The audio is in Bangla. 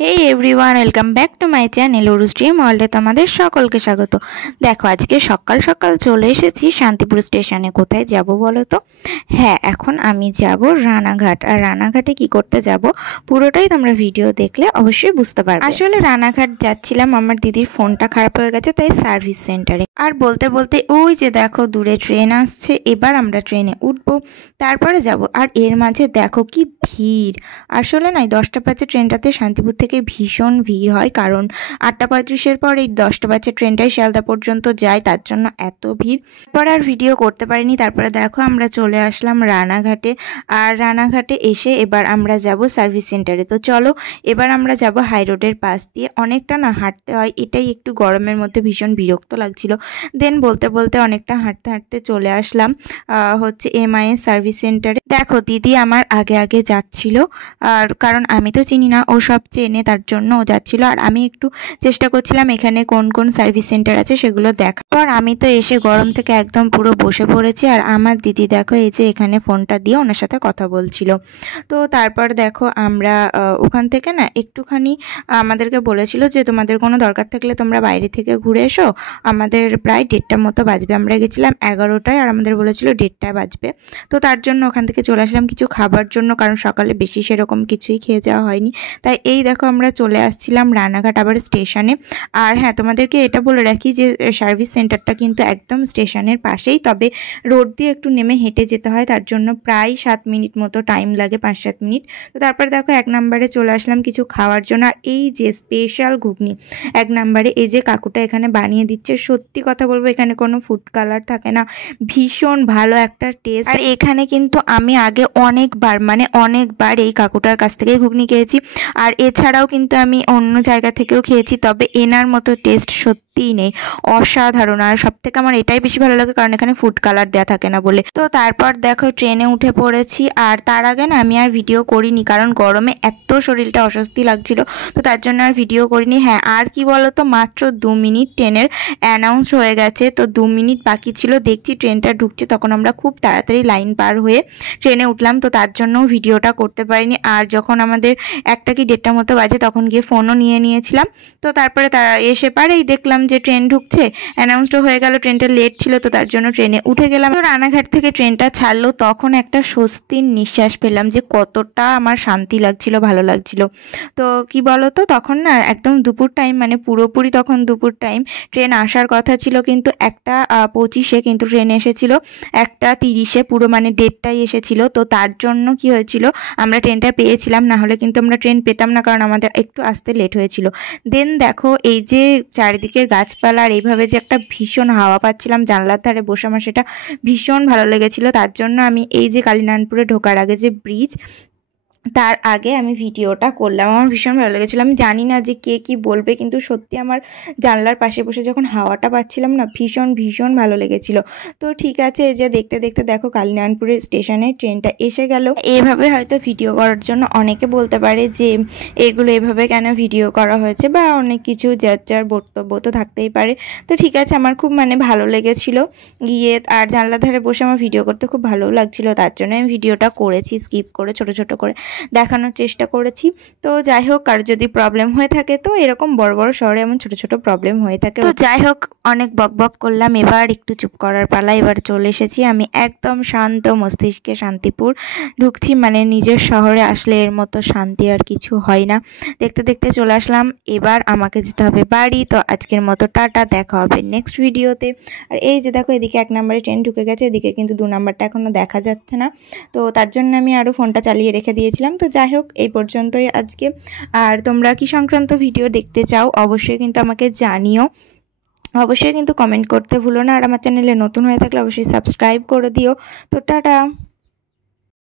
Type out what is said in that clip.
Hey everyone, welcome back to my channel উরুস ড্রিম ওয়ার্ল্ডে তোমাদের সকলকে স্বাগত। দেখো, আজকে সকাল সকাল চলে এসেছি শান্তিপুর স্টেশনে। কোথায় যাব বলো তো? হ্যাঁ, এখন আমি যাব রানাঘাট। আর রানাঘাটে কি করতে যাব পুরোটাই তোমরা ভিডিও দেখলে অবশ্যই বুঝতে পারবে। আসলে রানাঘাট যাচ্ছিলাম, আমার দিদির ফোনটা খারাপ হয়ে গেছে, তাই সার্ভিস সেন্টারে। আর বলতে বলতে ওই যে দেখো দূরে ট্রেন আসছে, এবার আমরা ট্রেনে উঠবো, তারপরে যাব। আর এর মাঝে দেখো কি ভিড়। আসলে না, 10টা বাজে ট্রেনটাতে শান্তিপুর থেকে ভীষণ ভিড় হয়, কারণ 8:35-এর পর এই 10টা বাজে ট্রেনটাই শিয়ালদা পর্যন্ত যায়, তার জন্য এত ভিড়। পরে আর ভিডিও করতে পারিনি। তারপরে দেখো আমরা চলে আসলাম রানাঘাটে। আর রানাঘাটে এসে এবার আমরা যাব সার্ভিস সেন্টারে। তো চলো, এবার আমরা যাব হাই রোডের পাশ দিয়ে। অনেকটা না হাঁটতে হয়, এটাই একটু গরমের মধ্যে ভীষণ বিরক্ত লাগছিল। দেন বলতে বলতে অনেকটা হাঁটতে হাঁটতে চলে আসলাম হচ্ছে MIS সার্ভিস সেন্টারে। দেখো দিদি আমার আগে আগে যাচ্ছিল, আর কারণ আমি তো চিনি না, ও সব চেনে, তার জন্য ও যাচ্ছিল। আর আমি একটু চেষ্টা করছিলাম এখানে কোন কোন সার্ভিস সেন্টার আছে সেগুলো দেখার। পর আমি তো এসে গরম থেকে একদম পুরো বসে পড়েছি। আর আমার দিদি দেখো এই যে এখানে ফোনটা দিয়ে ওনার সাথে কথা বলছিল। তো তারপর দেখো আমরা ওখান থেকে না একটুখানি আমাদেরকে বলেছিল যে তোমাদের কোনো দরকার থাকলে তোমরা বাইরে থেকে ঘুরে এসো। আমাদের প্রায় 1:30 মতো বাজবে। আমরা গেছিলাম 11টায়, আর আমাদের বলেছিল 1:30 বাজবে। তো তার জন্য ওখান থেকে চলে আসলাম কিছু খাবার জন্য, কারণ সকালে বেশি সেরকম কিছুই খেয়ে যাওয়া হয়নি। তাই এই দেখো আমরা চলে আসছিলাম রানাঘাট আবার স্টেশনে। আর হ্যাঁ, তোমাদেরকে এটা বলে রাখি যে সার্ভিস সেন্টারটা কিন্তু একদম স্টেশনের পাশেই, তবে রোড দিয়ে একটু নেমে হেঁটে যেতে হয়, তার জন্য প্রায় 7 মিনিট মতো টাইম লাগে, 5-7 মিনিট। তো তারপর দেখো 1 নম্বরে চলে আসলাম কিছু খাওয়ার জন্য। আর এই যে স্পেশাল ঘুগনি 1 নম্বরে এই যে কাকুটা এখানে বানিয়ে দিচ্ছে, সত্যি কথা বলবো এখানে কোনো ফুড কালার থাকে না, ভীষণ ভালো একটা টেস্ট। আর এখানে কিন্তু আমি আগে অনেকবার এই কাকুটার কাছ থেকে ঘুগনি খেয়েছি, আর এছাড়াও কিন্তু আমি অন্য জায়গা থেকেও খেয়েছি, তবে এনার মতো টেস্ট সত্যিই নেই, অসাধারণ। আর সব থেকে আমার এটাই বেশি ভালো লাগে, কারণ এখানে ফুড কালার দেওয়া থাকে না বলে। তো তারপর দেখো ট্রেনে উঠে পড়েছি। আর তার আগে না আমি আর ভিডিও করিনি, কারণ গরমে এত শরীরটা অস্বস্তি লাগছিল, তো তার জন্য আর ভিডিও করিনি। হ্যাঁ, আর কি বলো তো, মাত্র 2 মিনিট ট্রেনের অ্যানাউন্স হয়ে গেছে, তো 2 মিনিট বাকি ছিল। দেখছি ট্রেনটা ঢুকছে, তখন আমরা খুব তাড়াতাড়ি লাইন পার হয়ে ট্রেনে উঠলাম, তো তার জন্য ভিডিওটা করতে পারিনি। আর যখন আমাদের 1টা কি 1:30 মতো বাজে, তখন গিয়ে ফোনও নিয়েছিলাম। তো তারপরে তারা এসে পারেই দেখলাম যে ট্রেন ঢুকছে, অ্যানাউন্সটা হয়ে গেল, ট্রেনটা লেট ছিল, তো তার জন্য ট্রেনে উঠে গেলাম। তো রানাঘাট থেকে ট্রেনটা ছাড়লো, তখন একটা স্বস্তির নিঃশ্বাস পেলাম, যে কতটা আমার শান্তি লাগছিল, ভালো লাগছিল। তো কি বলো তো, তখন না একদম দুপুর টাইম, মানে পুরোপুরি তখন দুপুর টাইম। ট্রেন আসার কথা ছিল কিন্তু 1:25-এ, কিন্তু ট্রেন এসেছিল 1:30-এ, পুরো মানে 1:30টায় এসেছিল। তো তার জন্য কি হয়েছিল, আমরা ট্রেনটা পেয়েছিলাম, না হলে কিন্তু আমরা ট্রেন পেতাম না, কারণ আমাদের একটু আসতে লেট হয়েছিল। দেন দেখো এই যে চারিদিকের গাছপালা, আর এইভাবে যে একটা ভীষণ হাওয়া পাচ্ছিলাম জানলার ধারে বসে, আমার সেটা ভীষণ ভালো লেগেছিল। তার জন্য আমি এই যে কালীনারায়ণপুরে ঢোকার আগে যে ব্রিজ, তার আগে আমি ভিডিওটা করলাম। আমার ভীষণ ভালো লেগেছিলো। আমি জানি না যে কে কী বলবে, কিন্তু সত্যি আমার জানলার পাশে বসে যখন হাওয়াটা পাচ্ছিলাম না, ভীষণ ভীষণ ভালো লেগেছিলো। তো ঠিক আছে, এই যে দেখতে দেখতে দেখো কালীনারায়ণপুরের স্টেশনে ট্রেনটা এসে গেল। এভাবে হয়তো ভিডিও করার জন্য অনেকে বলতে পারে যে এগুলো এভাবে কেন ভিডিও করা হয়েছে, বা অনেক কিছু যার যার বক্তব্য তো থাকতেই পারে। তো ঠিক আছে, আমার খুব ভালো লেগেছিলো গিয়ে। আর জানলার ধারে বসে আমার ভিডিও করতে খুব ভালো লাগছিলো, তার জন্য আমি ভিডিওটা করেছি, স্কিপ করে ছোট ছোট করে দেখানোর চেষ্টা করেছি। তো যাই হোক, আর যদি প্রবলেম হয়ে থাকে, তো এরকম বড় বড় শহরে এমন ছোট ছোট প্রবলেম হয়ে থাকে। তো যাই হোক, অনেক বকবক করলাম, এবার একটু চুপ করার পালা। এবার চলে এসেছি আমি একদম শান্ত মস্তিষ্কে শান্তিপুর ঢুকছি। মানে নিজের শহরে আসলে এর মতো শান্তি আর কিছু হয় না। দেখতে দেখতে চলে আসলাম, এবার আমাকে যেতে হবে বাড়ি। তো আজকের মতো টাটা, দেখা হবে নেক্সট ভিডিওতে। আর এই যে দেখো এদিকে 1 নম্বরে ট্রেন ঢুকে গেছে, এদিকে কিন্তু 2 নম্বরটা এখনও দেখা যাচ্ছে না। তো তার জন্য আমি আরও ফোনটা চালিয়ে রেখে দিয়েছিলাম। তো যাই হোক, এই পর্যন্তই আজকে। আর তোমরা কি সংক্রান্ত ভিডিও দেখতে চাও অবশ্যই কিন্তু আমাকে জানিও, অবশ্যই কিন্তু কমেন্ট করতে ভুলো না। আর আমার চ্যানেলে নতুন হয়ে থাকলে অবশ্যই সাবস্ক্রাইব করে দিও। তো টাটা।